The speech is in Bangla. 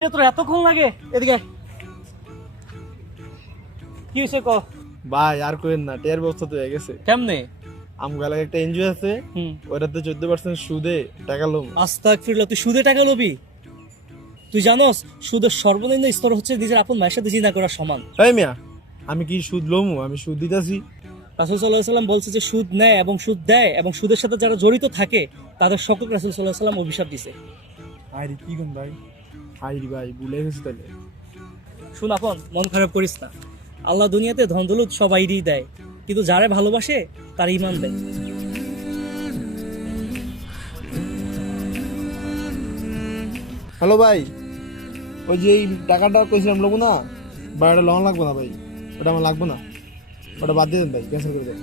তোর এতক্ষণ লাগে? এদিকে কি হয়েছে ক ভাই আর না ব্যবস্থা তো হয়ে গেছে। কেমনে? একটা এনজিও আছে ওটাতে চোদ্দ পার্সেন্ট সুদে টাকা লোম আস্তাক ফিরলা তুই সুদে টাকা লবি? তুই জানোস সুদের সর্বনিম্ন স্তর হচ্ছে নিজের আপন মায়ের সাথে জিনা করার সমান। তাই মিয়া আমি কি সুদ লোমু? আমি সুদ দিতেছি। রাসুল সাল্লাহ সাল্লাম বলছে যে সুদ নেয় এবং সুদ দেয় এবং সুদের সাথে যারা জড়িত থাকে তাদের সকল রাসুল সাল্লাহ সাল্লাম অভিশাপ দিছে। আইরি কি কোন ভাই? আইরি ভাই ভুলে গেছি তাহলে। শুন আপন মন খারাপ করিস না। আল্লাহ দুনিয়াতে ধন দৌলত সবাইরই দেয় কিন্তু যারা ভালোবাসে তার ইমান দেয়। হ্যালো ভাই ওই যে এই টাকাটা কইছিলাম লোবো না ভাই ওটা লোন লাগবে না ভাই ওটা আমার লাগবে না। ওটা বাদ দিয়ে দেন ভাই ক্যান্সেল করে দেন।